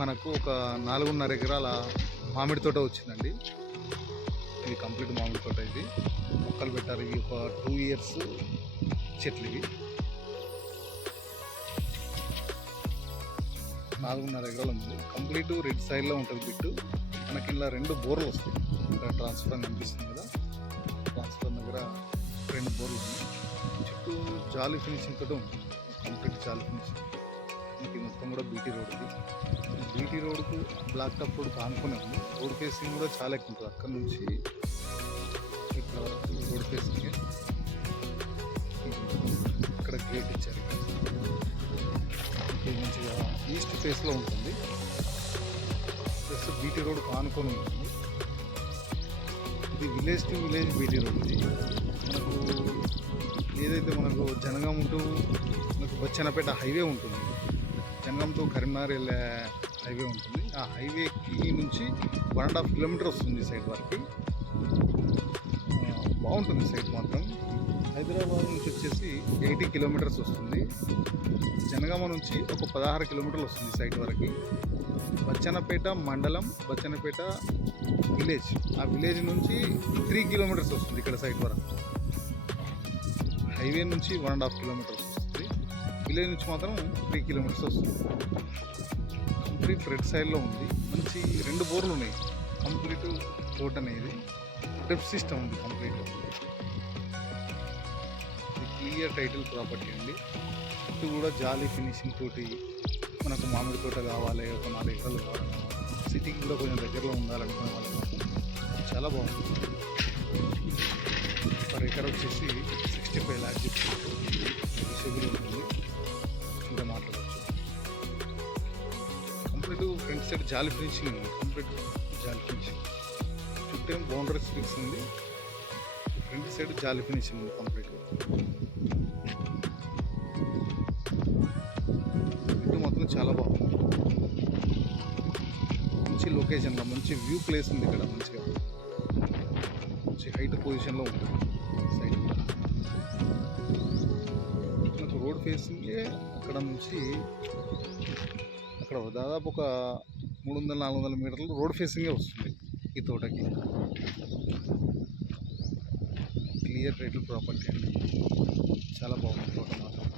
మనకు ఒక నాలుగున్నర ఎకరాల మామిడి తోట వచ్చిందండి. ఇది కంప్లీట్ మామిడి తోట ఇది. మొక్కలు పెట్టారు ఇవి ఒక టూ ఇయర్స్ చెట్లు ఇవి. నాలుగున్నర ఎకరాలు ఉంది. కంప్లీట్ రెడ్ సైడ్లో ఉంటుంది బిట్టు. మనకి ఇలా రెండు బోర్లు వస్తాయి. ఇక్కడ ట్రాన్స్ఫర్ కనిపిస్తుంది కదా. ట్రాన్స్ఫర్ దగ్గర రెండు బోర్లు ఉన్నాయి. చుట్టూ జాలి ఫినిషింగ్ తోటి ఉంది. కంప్లీట్ జాలి ఫినిషింగ్. మనకి మొత్తం కూడా బీటీ రోడ్ ఇది. బీటీ రోడ్కు బ్లాక్ టాప్ రోడ్ కానుకునే ఉంది రోడ్ ఫేసింగ్ కూడా చాలా ఎక్కువ ఉంటుంది. అక్కడ నుంచి ఇక్కడ వరకు రోడ్ ఫేసింగ్ ఇక్కడ గేట్ ఇచ్చారు ఇక్కడ. ఇది మంచిగా ఈస్ట్ ఫేస్లో ఉంటుంది. ప్లస్ బీటీ రోడ్ కానుకొని ఉంటుంది ఇది village to village BT road ఇది. మనకు ఏదైతే మనకు జనగాం ఉంటూ మనకు బచ్చనపేట హైవే ఉంటుంది. జనగాం టు కరీంనగర్ వెళ్ళే హైవే ఉంటుంది. ఆ హైవేకి నుంచి వన్ అండ్ హాఫ్ కిలోమీటర్ వస్తుంది సైడ్ వరకు. బాగుంటుంది సైడ్ మాత్రం. హైదరాబాద్ నుంచి వచ్చేసి ఎయిటీ కిలోమీటర్స్ వస్తుంది. జనగామ నుంచి ఒక పదహారు కిలోమీటర్లు వస్తుంది సైట్ వరకు. బచ్చన్నపేట మండలం బచ్చన్నపేట విలేజ్. ఆ విలేజ్ నుంచి త్రీ కిలోమీటర్స్ వస్తుంది ఇక్కడ సైట్ వరకు. హైవే నుంచి one and half kilometres. Village నుంచి మాత్రం త్రీ కిలోమీటర్స్ వస్తుంది. కంప్లీట్ రెడ్ సైడ్లో ఉంది. మంచి రెండు బోర్లు ఉన్నాయి. కంప్లీట్ రోడ్ అనేది. డెప్ సిస్టమ్ ఉంది కంప్లీట్. క్లియర్ టైటిల్ ప్రాపర్టీ అండి. చుట్టూ కూడా జాలీ ఫినిషింగ్ తోటి మనకు మామిడి తోట కావాలి ఒక నాలుగు ఎకరాలు కావాలి. సిటీకి కూడా కొంచెం దగ్గరలో ఉండాలనుకునే వాళ్ళు. చాలా బాగుంది. పర్ ఎకర్ వచ్చేసి కంప్లీట్ ఫ్రంట్ సైడ్ జాలి ఫినిషింగ్ ఉంది. కంప్లీట్ జాలి ఫినిషింగ్. చుట్టూ ఏం బౌండరీ స్ట్రిక్స్ ఉంది. ఫ్రంట్ సైడ్ జాలి ఫినిషింగ్ ఉంది కంప్లీట్ ఇటు మాత్రం చాలా బాగుంది. మంచి లొకేషన్లో మంచి వ్యూ ప్లేస్ ఉంది ఇక్కడ మంచిగా. మంచి హైట్ పొజిషన్లో ఉంటుంది. సైడ్ మనకు రోడ్ ఫేసింగే అక్కడ నుంచి అక్కడ దాదాపు ఒక మూడు వందల నాలుగు వందల మీటర్లు రోడ్ ఫేసింగే వస్తుంది ఈ తోటకి. క్లియర్ రేట్లు ప్రాపర్టీ అండి. చాలా బాగుంది తోట మాత్రం.